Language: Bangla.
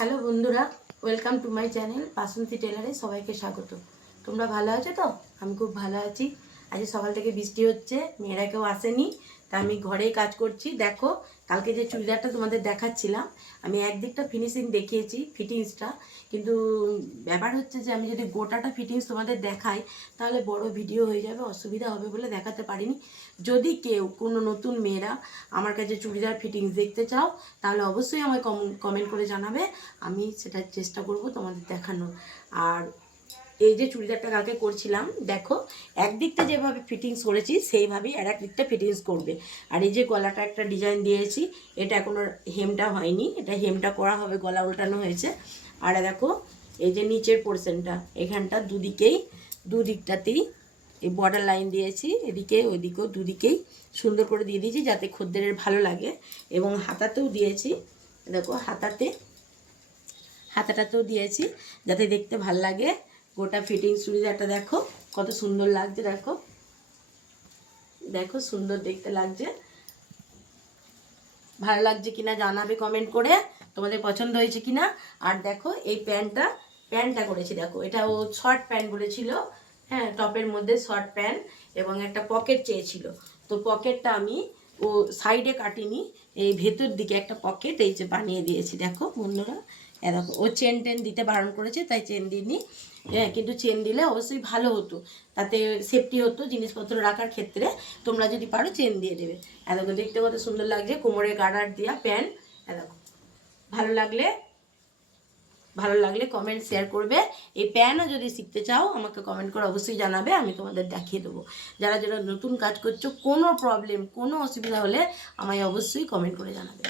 হ্যালো বন্ধুরা, ওয়েলকাম টু মাই চ্যানেল বাসন্তী টেলারে সবাইকে স্বাগত। তোমরা ভালো আছো তো? আমি খুব ভালো আছি। আজ সকাল থেকে বৃষ্টি হচ্ছে, মেয়েরা কেউ আসেনি, তা আমি ঘরেই কাজ করছি। দেখো, কালকে যে চুড়িদারটা তোমাদের দেখাচ্ছিলাম, আমি একদিকটা ফিনিশিং দেখিয়েছি, ফিটিংসটা, কিন্তু ব্যাপার হচ্ছে যে আমি যদি গোটাটা ফিটিংস তোমাদের দেখাই তাহলে বড় ভিডিও হয়ে যাবে, অসুবিধা হবে বলে দেখাতে পারিনি। যদি কেউ কোনো নতুন মেয়েরা আমার কাছে চুড়িদার ফিটিংস দেখতে চাও তাহলে অবশ্যই আমায় কমেন্ট করে জানাবে, আমি সেটার চেষ্টা করব তোমাদের দেখানোর। আর এই যে চুড়িদারটা কালকে করছিলাম, দেখো একদিকটা যেভাবে ফিটিংস করেছি সেইভাবেই আর এক দিকটা ফিটিংস করবে। আর এই যে গলাটা একটা ডিজাইন দিয়েছি, এটা এখনো হেমটা হয়নি, এটা হেমটা করা হবে, গলা উল্টানো হয়েছে। আর দেখো এই যে নিচের পোর্শনটা, এখানটা দুদিকটাতেই এই বর্ডার লাইন দিয়েছি, এদিকে ওইদিকেও দুদিকেই সুন্দর করে দিয়ে দিয়েছি যাতে খদ্দেরের ভালো লাগে। এবং হাতাতেও দিয়েছি, দেখো হাতাটাতেও দিয়েছি যাতে দেখতে ভালো লাগে। গোটা ফিটিংস চুড়িদারটা দেখো কত সুন্দর লাগছে, দেখো দেখো সুন্দর দেখতে লাগছে। ভালো লাগছে কিনা জানাবে কমেন্ট করে, তোমাদের পছন্দ হয়েছে কিনা। আর দেখো এই প্যান্টটা করেছি, দেখো এটা ও শর্ট প্যান্ট বলেছিল, হ্যাঁ টপের মধ্যে শর্ট প্যান্ট, এবং একটা পকেট চেয়েছিল। তো পকেটটা আমি ও সাইডে কাটিনি, এই ভেতর দিকে একটা পকেট এই যে বানিয়ে দিয়েছি। দেখো বন্ধুরা, দেখো ও চেন দিতে বারণ করেছে তাই চেন দিইনি। হ্যাঁ, কিন্তু চেন দিলে অবশ্যই ভালো হতো, তাতে সেফটি হতো জিনিসপত্র রাখার ক্ষেত্রে। তোমরা যদি পারো চেন দিয়ে দেবে। দেখো দেখতে কত সুন্দর লাগছে, কোমরে গার্ডার দেওয়া প্যান্ট। দেখো ভালো লাগলে কমেন্ট শেয়ার করবে। এই প্যান্টও যদি শিখতে চাও আমাকে কমেন্ট করে অবশ্যই জানাবে, আমি তোমাদের দেখিয়ে দেবো। যারা যারা নতুন কাজ করছো, কোনো প্রবলেম কোনো অসুবিধা হলে আমায় অবশ্যই কমেন্ট করে জানাবে।